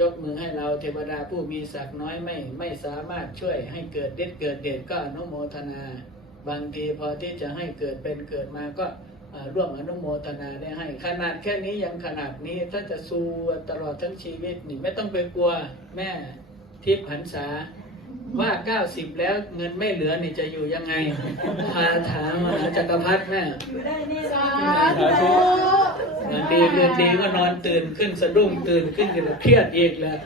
ยกมือให้เราเทวดาผู้มีศักดิ์น้อยไม่ไม่สามารถช่วยให้เกิดเด็ดเกิดเดชก็อนุโมทนา บางทีพอที่จะให้เกิดเป็นเกิดมาก็อ่าร่วมอนุโมทนาได้ให้ ขนาดแค่นี้ยังขนาดนี้ถ้าจะสู้ตลอดทั้งชีวิตนี่ไม่ต้องไปกลัวแม่ทิพย์หันษาว่า90แล้วเงินไม่เหลือนี่จะอยู่ยังไงพาถามมหาจักรพรรดิแม่อยู่ได้แน่นอสานธุ วันดีเดือนดีก็นอนตื่นขึ้นสะดุ้งตื่นขึ้นก็เครียดอีกแล้ว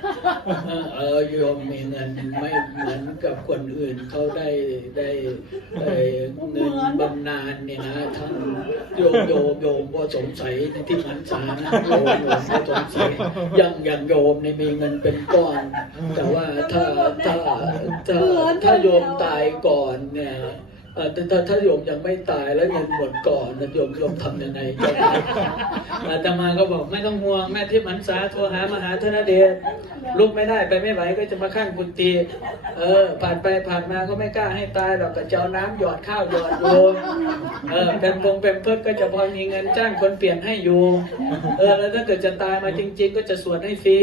เออโยมมีเงินไม่เหมือนกับคนอื่นเขาได้ได้ได้เงินบำนาญเนี่ยนะท่านโยมโยมโยมว่าสงสัยในที่มันสานะโยมโยมว่าสงสัยยังยังโยมในมีเงินเป็นก้อน แต่ว่าถ้าถ้าถ้าถ้าโยมตายก่อนเนี่ย ถ้าถ้าถ้าโยมยังไม่ตายแล้วเงินหมดก่อนโยมโยมทำยังไงอาตมาก็บอกไม่ต้องห่วงแม่ที่มันสาโทรหามหาธนเดชลุกไม่ได้ไปไม่ไหวก็จะมาข้างกุฏิเออ ผ่านไปผ่านมาก็ไม่กล้าให้ตายหรอกก็จะเอาน้ำหยอดข้าวหยอดโยมเออเป็นพงเป็นเพิดก็จะพอมีเงินจ้างคนเปลี่ยนให้อยู่เออแล้วถ้าเกิดจะตายมาจริง ๆ ก็จะสวดให้ฟรี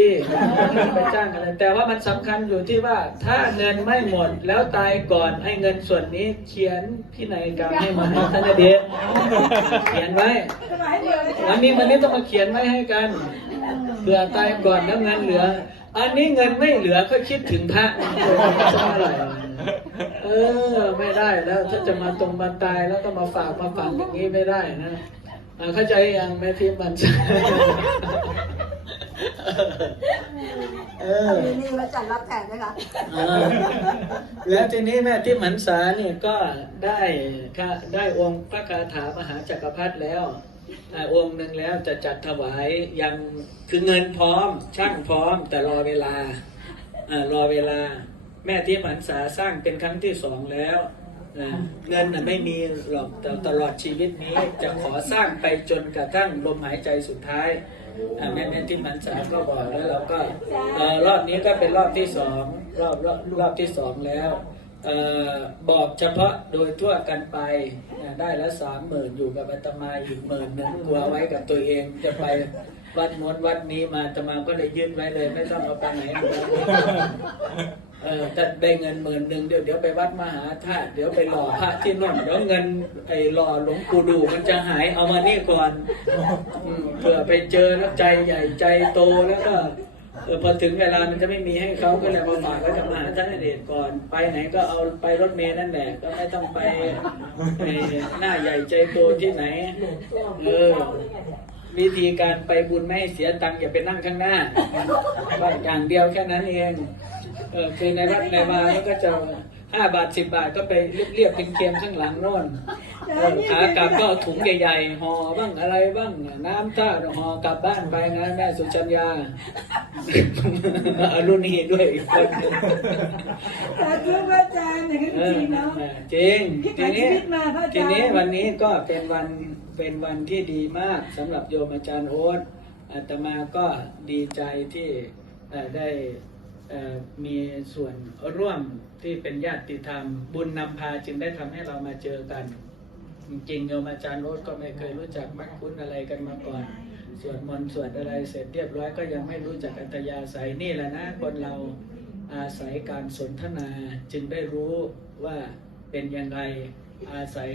ไปจ้างอะไรแต่ว่ามันสำคัญอยู่ที่ว่าถ้าเงินไม่หมดแล้วตายก่อนให้เงินส่วนนี้เขียรนพินัยกรรมให้มหาธนเดชเขียนไว้สมัยเดียวเลยวันนี้วันนี้ต้องมาเขียนไว้ให้กันเผื่อตายก่อนแล้วเงินเหลือ อันนี้เงินไม่เหลือก็คิดถึงพระเท่าไหร่เออไม่ได้แล้วถ้าจะมาตรงมาตายแล้วก็มาฝากมาฝังอย่างนี้ไม่ได้นะอ่าเข้าใจยังแม่ที่มัน เออนี่มาจัดรับแขกนะคะอ่าแล้วทีนี้แม่ที่หมันสาเนี่ยก็ได้ค่ะได้องค์พระคาถามหาจักรพรรดิแล้วอ่าองค์หนึ่งแล้วจะจัดถวายยังคือเงินพร้อม ช่างพร้อม แต่รอเวลาอ่ารอเวลา แม่ที่หมันสาสร้างเป็นครั้งที่สองแล้วอ่า เงินน่ะไม่มีหรอกแต่ตลอดชีวิตนี้จะขอสร้างไปจนกระทั่งลมหายใจสุดท้ายแม่แม่ที่มันสามก็บอกแล้วเราก็รอบนี้ก็เป็นรอบที่สองรอบรอบรอบที่สองแล้ว บอกเฉพาะโดยทั่วกันไปได้ละสามหมื่นอยู่กับอาตมาอีกหมื่นหนึ่งกลัวไว้กับตัวเองจะไปวัดโน้นวัดนี้มาอาตมาก็เลยยื่นไว้เลย ไม่ต้องเอาไปไหนเออถ้าได้เงินหมื่นหนึ่งเดี๋ยวเดี๋ยวไปวัดมหาธาตุเดี๋ยวไปหล่อพระที่โน่นเดี๋ยวเงินไอ้หล่อหลวงปู่ดูมันจะหายเอามานี่ก่อนเผื่อไปเจอแล้วใจใหญ่ใจโตแล้วก็ พอถึงเวลามันจะไม่มีให้เขาก็เลยมาฝากไว้กับมหาท่านเดชก่อน ไปไหนก็เอาไปรถเมล์นั่นแหละก็ไม่ต้องไปไปหน้าใหญ่ใจโตที่ไหน เออ วิธีการไปบุญไม่ให้เสียตังค์อย่าไปนั่งข้างหน้าว่าอย่างเดียวแค่นั้นเองเออคือในวัดในวาแล้วก็จะห้าบาทสิบบาทก็ไปเรียบๆเป็นเค็มข้างหลังโน่น ขากลับก็เอาถุงใหญ่ๆห่อบ้างอะไรบ้างน้ำท่าห่อกลับบ้านไปนะแม่สุชัญญาอรุณีด้วยอีกคนหนึ่งสาธุพระอาจารย์อย่างนั้นเอจริงเนาะจริงทีนี้ทีนี้วันนี้ก็เป็นวันเป็นวันที่ดีมากสำหรับโยมอาจารย์โอ๊ตอาตมาก็ดีใจที่ได้มีส่วนร่วมที่เป็นญาติธรรม บุญนำพาจึงได้ทำให้เรามาเจอกัน จริงๆโยมอาจารย์โอ๊ตก็ไม่เคยรู้จักมักคุ้นอะไรกันมาก่อนสวดมนต์สวดอะไรเสร็จเรียบร้อยก็ยังไม่รู้จักอัตยาศัยนี่แหละนะคนเราอาศัยการสนทนาจึงได้รู้ว่าเป็นยังไงอาศัย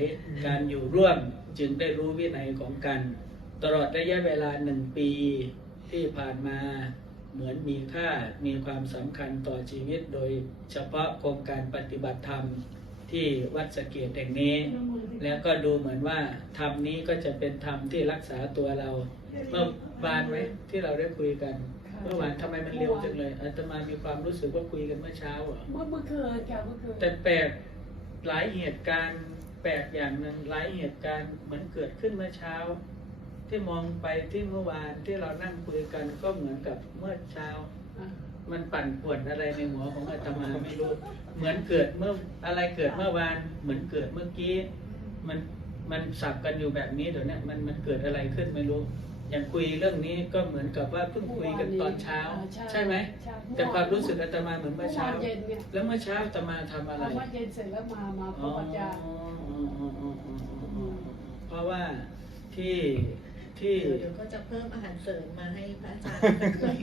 การอยู่ร่วมจึงได้รู้วินัยของกัน ตลอดระยะเวลาหนึ่งปีที่ผ่านมาเหมือนมีค่ามีความสำคัญต่อชีวิตโดยเฉพาะโครงการปฏิบัติธรรม ที่วัดสะเกียรแห่งนี้ แล้วก็ดูเหมือนว่าธรรมนี้ก็จะเป็นธรรมที่รักษาตัวเรา เมื่อวานไว้ที่เราได้คุยกัน เมื่อวานทำไมมันเร็วจังเลยอาตมามีความรู้สึกว่าคุยกันเมื่อเช้าอะเมื่อเมื่อคืนค่ะเมื่อคืนแต่แปลกหลายเหตุการณ์แปลกอย่างหนึ่งหลายเหตุการณ์เหมือนเกิดขึ้นเมื่อเช้า ที่มองไปที่เมื่อวานที่เรานั่งคุยกันก็เหมือนกับเมื่อเช้า มันปั่นป่วนอะไรในหัวของอาตมาไม่รู้ เหมือนเกิดเมื่ออะไรเกิดเมื่อวาน เหมือนเกิดเมื่อกี้ มันมันสับกันอยู่แบบนี้เดี๋ยวนี้มันมันเกิดอะไรขึ้นไม่รู้ อย่างคุยเรื่องนี้ก็เหมือนกับว่าเพิ่งคุยกันตอนเช้า ใช่ไหมใช่แต่ความรู้สึกอาตมาเหมือนเมื่เมื่ออเช้าเช้าเย็นเนี่ยแล้วเมื่อเช้าอาตมาทำอะไรพอวัดเย็นเสร็จแล้วมามาพอ๋อบอาจารย์เพราะว่าที่ที่เดี๋ยวก็จะเพิ่มอาหารเสริมมาให้พระอาจารย์ด้วย